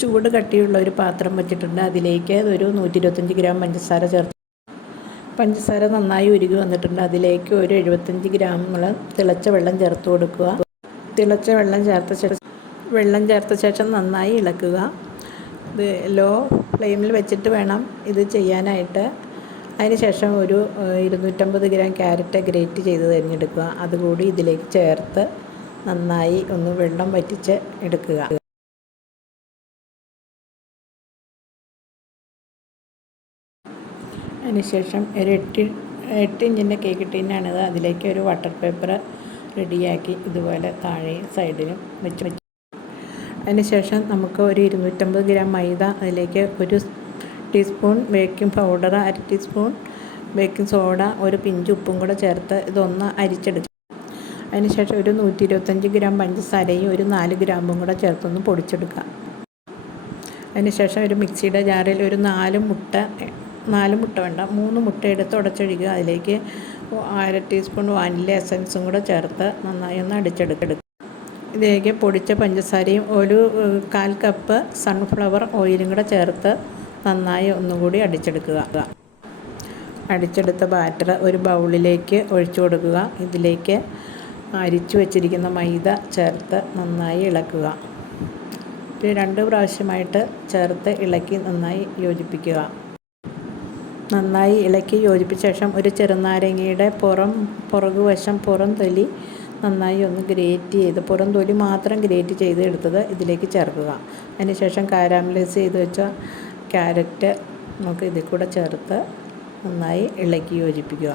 ചൂട് കട്ടിയുള്ള ഒരു പാത്രം വെച്ചിട്ടുണ്ട്. അതിലേക്ക് ഒരു 125 ഗ്രാം പഞ്ചസാര ചേർത്ത് പഞ്ചസാര നന്നായി ഉരുകി വന്നിട്ടുണ്ട്. അതിലേക്ക് ഒരു 75 ഗ്രാമോളം തിളച്ച വെള്ളം ചേർത്ത് കൊടുക്കുക. തിളച്ച വെള്ളം ചേർത്ത ശേഷം നന്നായി ഇളക്കുക. ഇത് ലോ ഫ്ലെയിമിൽ വെച്ചിട്ട് വേണം ഇത് ചെയ്യാനായിട്ട്. അതിനുശേഷം ഒരു 250 ഗ്രാം ക്യാരറ്റ് ഗ്രേറ്റ് ചെയ്ത് തിരഞ്ഞെടുക്കുക. അതുകൂടി ഇതിലേക്ക് ചേർത്ത് നന്നായി ഒന്ന് വെള്ളം വറ്റിച്ച് എടുക്കുക. അതിനുശേഷം ഒരു 8 ഇഞ്ചിൻ്റെ കേക്ക് ടിന്നാണിത്. അതിലേക്ക് ഒരു ബട്ടർ പേപ്പർ റെഡിയാക്കി ഇതുപോലെ താഴെയും സൈഡിലും വെച്ച് അതിനുശേഷം നമുക്ക് ഒരു 250 ഗ്രാം മൈദ, അതിലേക്ക് ഒരു teaspoon baking powder, 1/2 teaspoon baking soda, ഒരു പിഞ്ച് ഉപ്പും കൂടെ ചേർത്ത് ഇതൊന്ന് അരിച്ചെടുക്കുക. അതിനുശേഷം ഒരു 125 ഗ്രാം പഞ്ചസാരയും ഒരു 4 ഗ്രാമ്പും കൂടെ ചേർത്തൊന്ന് പൊടിച്ചെടുക്കുക. അതിനുശേഷം ഒരു മിക്സിയുടെ ജാറിൽ ഒരു 4 മുട്ട വേണ്ട 3 മുട്ട എടുത്ത് ഉടച്ചൊഴിക്കുക. അതിലേക്ക് 1/2 ടീസ്പൂൺ വാനില എസൻസും കൂടെ ചേർത്ത് നന്നായി ഒന്ന് അടിച്ചെടുക്കുക. ഇതിലേക്ക് പൊടിച്ച പഞ്ചസാരയും ഒരു 1/4 കപ്പ് സൺഫ്ലവർ ഓയിലും കൂടെ ചേർത്ത് നന്നായി ഒന്നുകൂടി അടിച്ചെടുക്കുക. അടിച്ചെടുത്ത ബാറ്റർ ഒരു ബൗളിലേക്ക് ഒഴിച്ചു കൊടുക്കുക. ഇതിലേക്ക് അരിച്ചു വച്ചിരിക്കുന്ന മൈദ ചേർത്ത് നന്നായി ഇളക്കുക. 2 പ്രാവശ്യമായിട്ട് ചേർത്ത് ഇളക്കി നന്നായി യോജിപ്പിക്കുക. നന്നായി ഇളക്കി യോജിപ്പിച്ച ശേഷം ഒരു ചെറുനാരങ്ങയുടെ പുറകുവശം പുറം തൊലി നന്നായി ഒന്ന് ഗ്രേറ്റ് ചെയ്ത് പുറം തൊലി മാത്രം ഗ്രേറ്റ് ചെയ്ത് എടുത്തത് ഇതിലേക്ക് ചേർക്കുക. അതിനുശേഷം കാരാമലൈസ് ചെയ്ത് വെച്ച ക്യാരറ്റ് നമുക്ക് ഇതിൽ കൂടെ ചേർത്ത് നന്നായി ഇളക്കി യോജിപ്പിക്കുക.